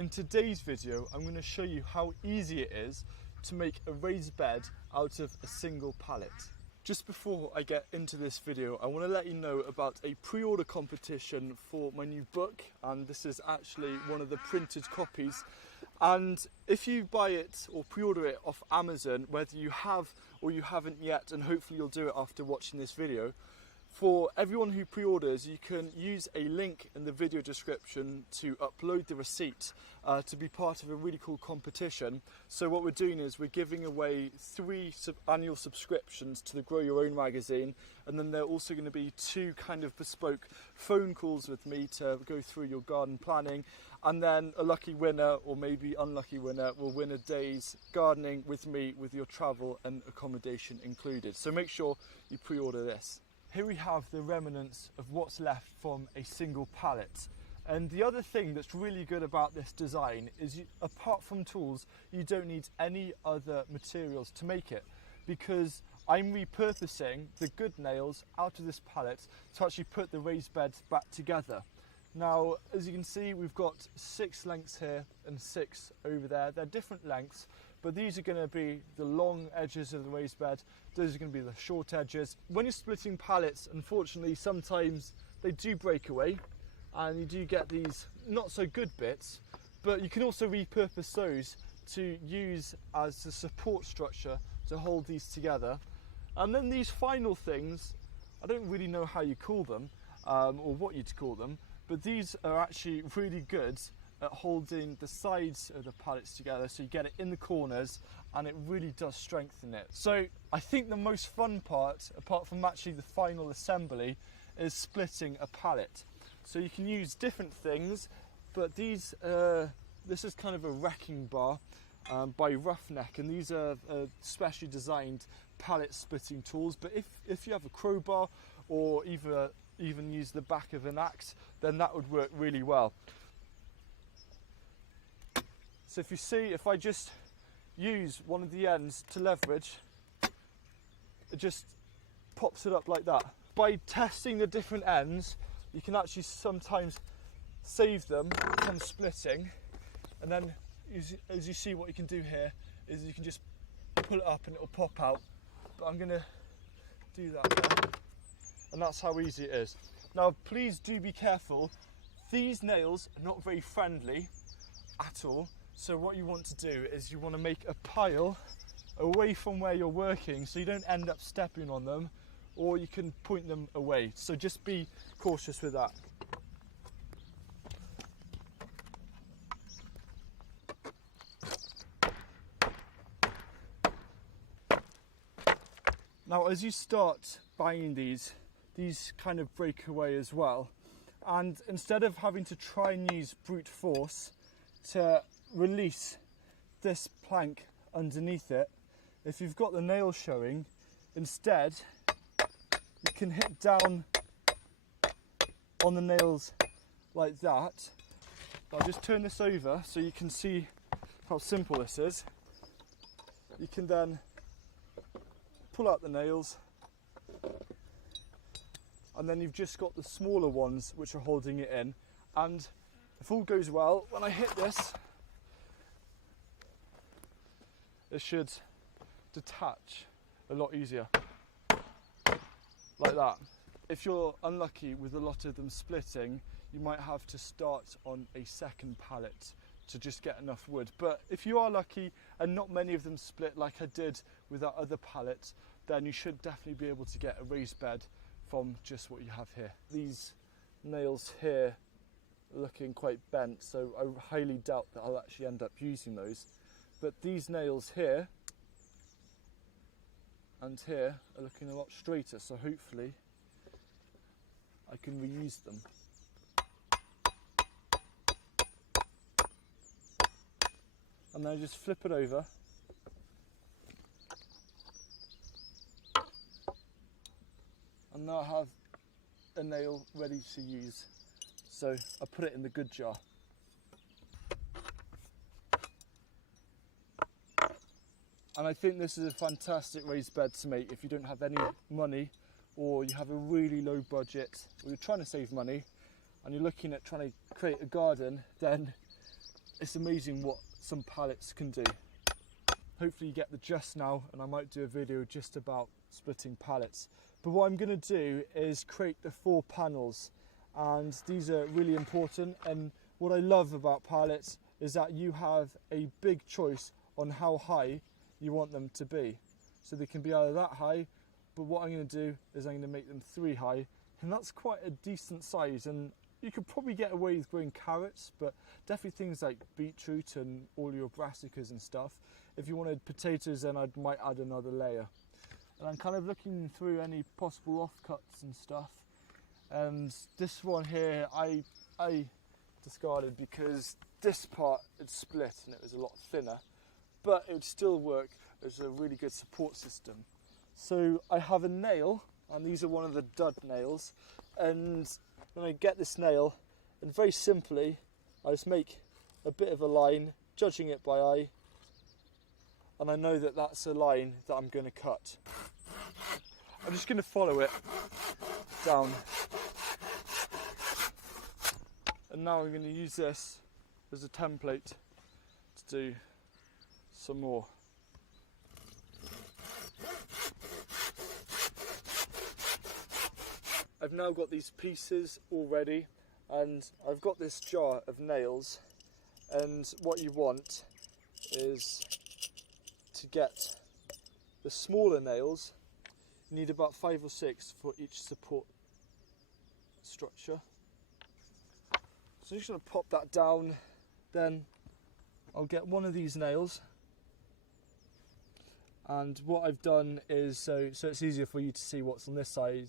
In today's video, I'm going to show you how easy it is to make a raised bed out of a single pallet. Just before I get into this video, I want to let you know about a pre-order competition for my new book, and this is actually one of the printed copies. And if you buy it or pre-order it off Amazon, whether you have or you haven't yet, and hopefully you'll do it after watching this video, for everyone who pre-orders, you can use a link in the video description to upload the receipt to be part of a really cool competition. So what we're doing is we're giving away 3 annual subscriptions to the Grow Your Own magazine, and then there are also going to be 2 kind of bespoke phone calls with me to go through your garden planning, and then a lucky winner, or maybe unlucky winner, will win a day's gardening with me with your travel and accommodation included. So make sure you pre-order this. Here we have the remnants of what's left from a single pallet. And the other thing that's really good about this design is apart from tools, you don't need any other materials to make it, because I'm repurposing the good nails out of this pallet to actually put the raised beds back together. Now, as you can see, we've got 6 lengths here and 6 over there. They're different lengths, but these are going to be the long edges of the raised bed. Those are going to be the short edges. When you're splitting pallets, unfortunately, sometimes they do break away and you do get these not so good bits, but you can also repurpose those to use as a support structure to hold these together. And then these final things, I don't really know how you call them or what you'd call them, but these are actually really good at holding the sides of the pallets together, so you get it in the corners and it really does strengthen it. So I think the most fun part, apart from actually the final assembly, is splitting a pallet. So you can use different things, but these this is kind of a wrecking bar by Roughneck, and these are specially designed pallet splitting tools. But if you have a crowbar or even use the back of an axe, then that would work really well. So if you see, if I just use one of the ends to leverage, it just pops it up like that. By testing the different ends, you can actually sometimes save them from splitting, and then as you see, what you can do here is you can just pull it up and it'll pop out. But I'm going to do that there, and that's how easy it is. Now please do be careful, these nails are not very friendly at all. So what you want to do is you want to make a pile away from where you're working so you don't end up stepping on them, or you can point them away. So just be cautious with that. Now as you start buying these kind of break away as well, and instead of having to try and use brute force to release this plank underneath it, if you've got the nail showing, instead you can hit down on the nails like that. I'll just turn this over so you can see how simple this is. You can then pull out the nails, and then you've just got the smaller ones which are holding it in. And if all goes well, when I hit this, it should detach a lot easier, like that. If you're unlucky with a lot of them splitting, you might have to start on a second pallet to just get enough wood. But if you are lucky and not many of them split like I did with that other pallet, then you should definitely be able to get a raised bed from just what you have here. These nails here are looking quite bent, so I highly doubt that I'll actually end up using those. But these nails here and here are looking a lot straighter, so hopefully I can reuse them. And then I just flip it over, and now I have a nail ready to use. So I put it in the good jar. And I think this is a fantastic raised bed to make if you don't have any money, or you have a really low budget, or you're trying to save money and you're looking at trying to create a garden. Then it's amazing what some pallets can do. Hopefully you get the gist now, and I might do a video just about splitting pallets. But what I'm going to do is create the 4 panels, and these are really important. And what I love about pallets is that you have a big choice on how high you want them to be. So they can be either that high, but what I'm going to do is I'm going to make them 3 high, and that's quite a decent size. And you could probably get away with growing carrots, but definitely things like beetroot and all your brassicas and stuff. If you wanted potatoes, then I might add another layer. And I'm kind of looking through any possible offcuts and stuff. And this one here, I discarded because this part had split and it was a lot thinner, but it would still work as a really good support system. So I have a nail, and these are one of the dud nails. And when I get this nail, and very simply, I just make a bit of a line, judging it by eye, and I know that that's a line that I'm going to cut. I'm just going to follow it down. And now I'm going to use this as a template to do some more. I've now got these pieces all ready, and I've got this jar of nails, and what you want is to get the smaller nails. You need about 5 or 6 for each support structure. So I'm just going to pop that down, then I'll get one of these nails, and what I've done is, so it's easier for you to see what's on this side,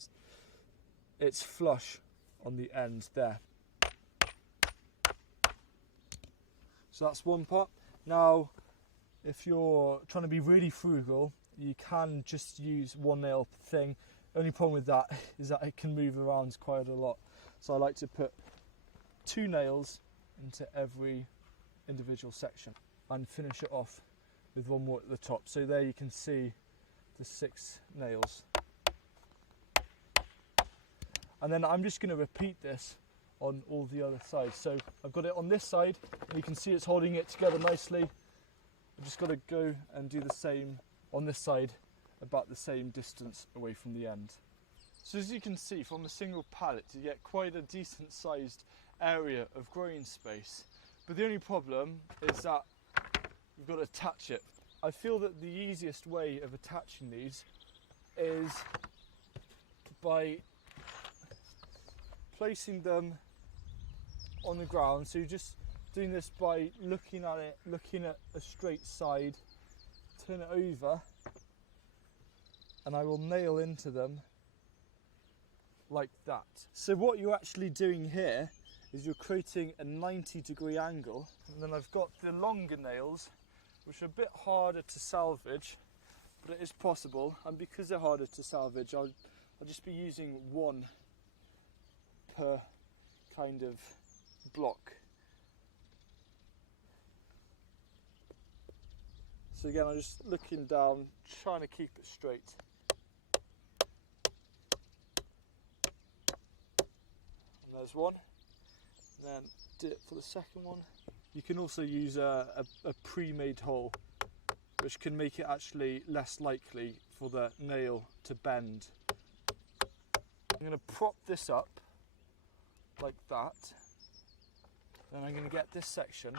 it's flush on the end there. So that's one part. Now, if you're trying to be really frugal, you can just use one nail thing. Only problem with that is that it can move around quite a lot. So I like to put 2 nails into every individual section and finish it off with one more at the top. So there you can see the 6 nails. And then I'm just going to repeat this on all the other sides. So I've got it on this side, and you can see it's holding it together nicely. I've just got to go and do the same on this side, about the same distance away from the end. So as you can see, from a single pallet you get quite a decent sized area of growing space. But the only problem is that you've got to attach it. I feel that the easiest way of attaching these is by placing them on the ground. So you're just doing this by looking at it, looking at a straight side, turn it over, and I will nail into them like that. So what you're actually doing here is you're creating a 90-degree angle, and then I've got the longer nails, which are a bit harder to salvage, but it is possible. And because they're harder to salvage, I'll just be using 1 per kind of block. So again, I'm just looking down, trying to keep it straight. And there's one. And then do it for the second one. You can also use a pre-made hole, which can make it actually less likely for the nail to bend. I'm going to prop this up like that. Then I'm going to get this section,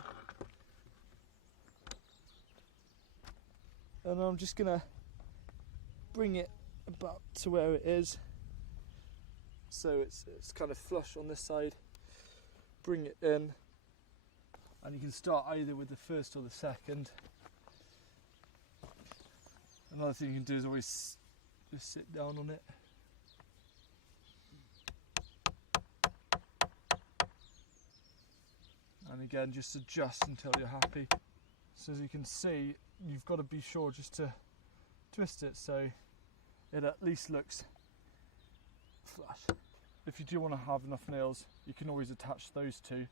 and I'm just going to bring it about to where it is, so it's kind of flush on this side. Bring it in, and you can start either with the first or the second. Another thing you can do is always just sit down on it. And again, just adjust until you're happy. So as you can see, you've got to be sure just to twist it so it at least looks flush. If you do want to have enough nails, you can always attach those 2,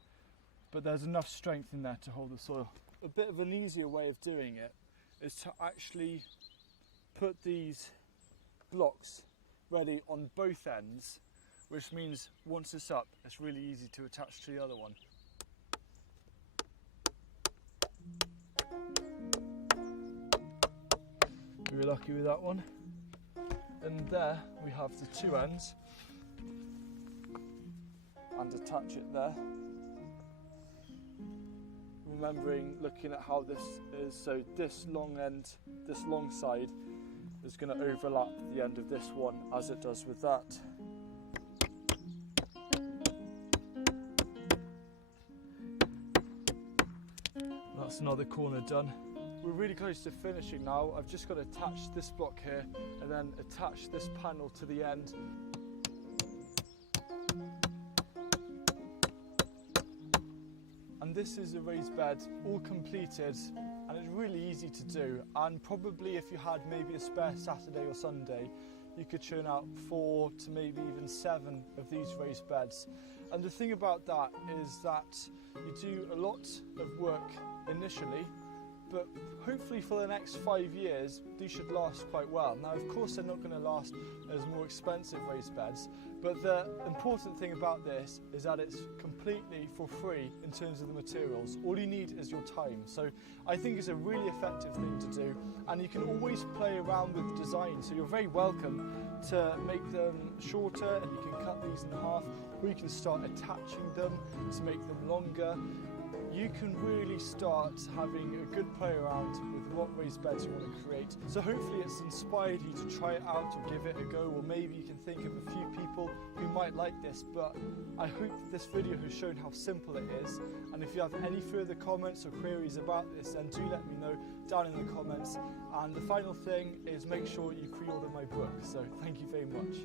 but there's enough strength in there to hold the soil. A bit of an easier way of doing it is to actually put these blocks ready on both ends, which means once it's up, it's really easy to attach to the other one. we're lucky with that one. And there we have the two ends, and attach it there. Remembering looking at how this is, so this long end, this long side is going to overlap the end of this one as it does with that. That's another corner done. We're really close to finishing now. I've just got to attach this block here and then attach this panel to the end. And this is a raised bed all completed, and it's really easy to do, and probably if you had maybe a spare Saturday or Sunday, you could churn out 4 to maybe even 7 of these raised beds. And the thing about that is that you do a lot of work initially, but hopefully for the next 5 years these should last quite well. Now of course they're not going to last as more expensive raised beds, but the important thing about this is that it's completely for free in terms of the materials. All you need is your time. So I think it's a really effective thing to do, and you can always play around with the design, so you're very welcome to make them shorter, and you can cut these in half, or you can start attaching them to make them longer. You can really start having a good play around with what raised beds you want to create. So hopefully it's inspired you to try it out or give it a go, or maybe you can think of a few people who might like this. But I hope this video has shown how simple it is, and if you have any further comments or queries about this, then do let me know down in the comments. And the final thing is, make sure you pre-order my book. So thank you very much.